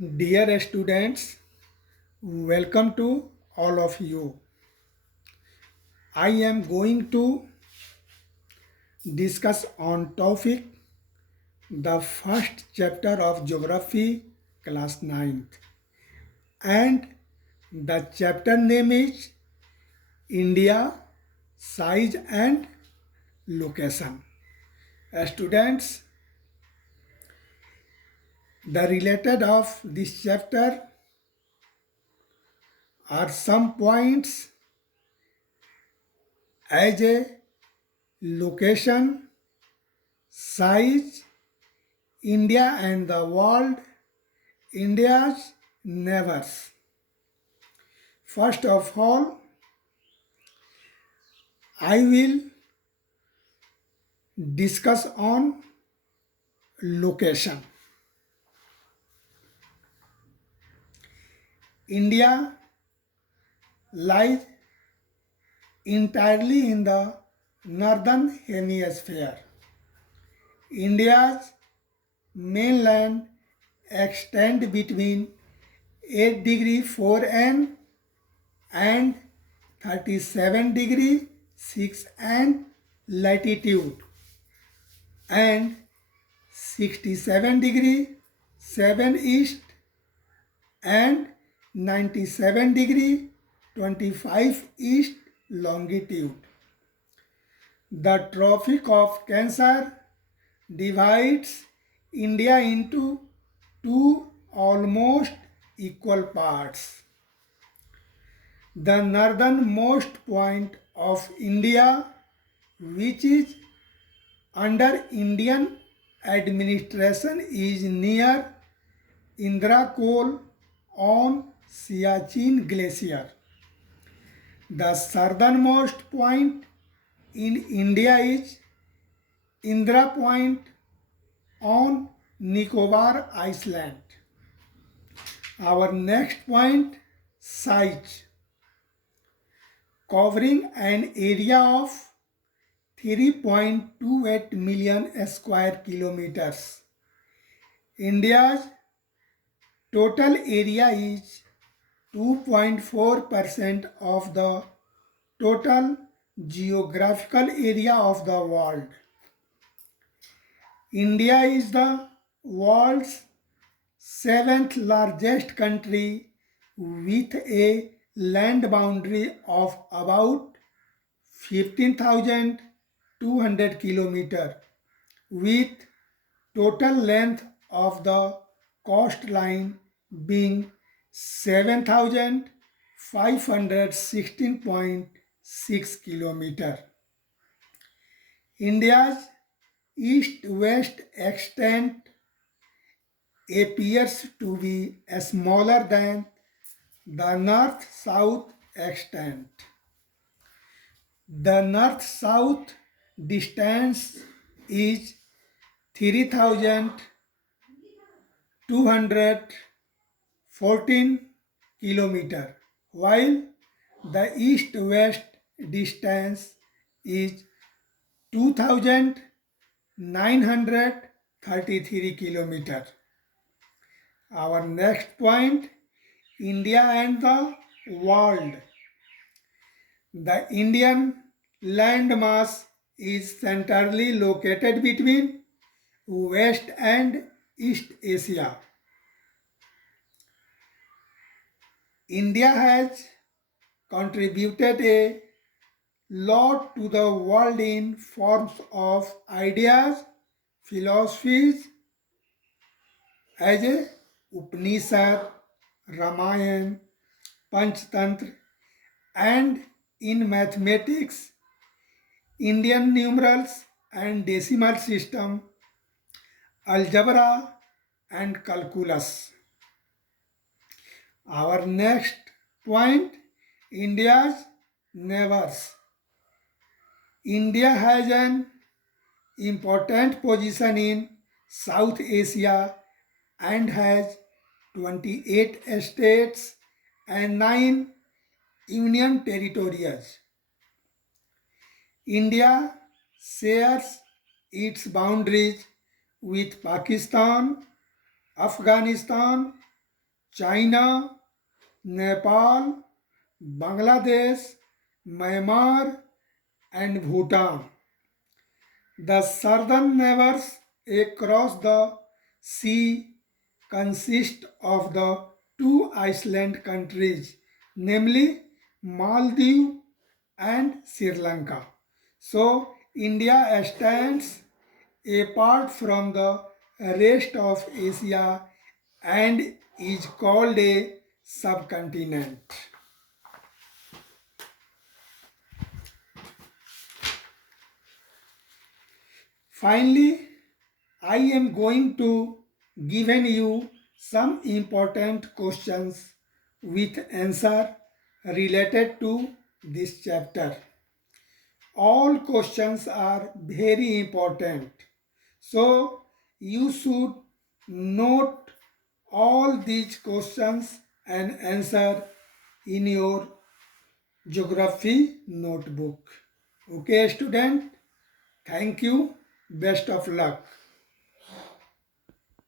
Dear students, welcome to all of you. I am going to discuss on topic the first chapter of Geography class 9th, and the chapter name is India Size and Location. Students, the related of this chapter are some points as a location, size, India and the world, India's neighbors. First of all, I will discuss on location. India lies entirely in the northern hemisphere. India's mainland extends between 8 degree 4 and 37 degree 6 and latitude and 67 degree 7 east and 97 degree 25 east longitude. The Tropic of Cancer divides India into two almost equal parts. The northernmost point of India, which is under Indian administration, is near Indra-Kol on Siachen Glacier. The southernmost point in India is Indra Point on Nicobar Island. Our next point, size. Covering an area of 3.28 million square kilometers. India's total area is 2.4% of the total geographical area of the world. India is the world's seventh largest country with a land boundary of about 15,200 kilometers, with total length of the coastline being 7,516.6 kilometers. India's east-west extent appears to be smaller than the north-south extent. The north-south distance is 3,214 kilometers, while the east-west distance is 2,933 kilometers. Our next point, India and the world. The Indian landmass is centrally located between West and East Asia. India has contributed a lot to the world in forms of ideas, philosophies, as a Upanishad, Ramayana, Panchtantra, and in mathematics, Indian numerals and decimal system, algebra, and calculus. Our next point, India's neighbors. India has an important position in South Asia and has 28 states and 9 union territories. India shares its boundaries with Pakistan, Afghanistan, China, Nepal, Bangladesh, Myanmar, and Bhutan. The southern neighbors across the sea consist of the two island countries, namely Maldives and Sri Lanka. So, India stands apart from the rest of Asia and is called a subcontinent. Finally, I am going to given you some important questions with answer related to this chapter. All questions are very important. So you should note all these questions and answer in your geography notebook. Okay, student? Thank you. Best of luck.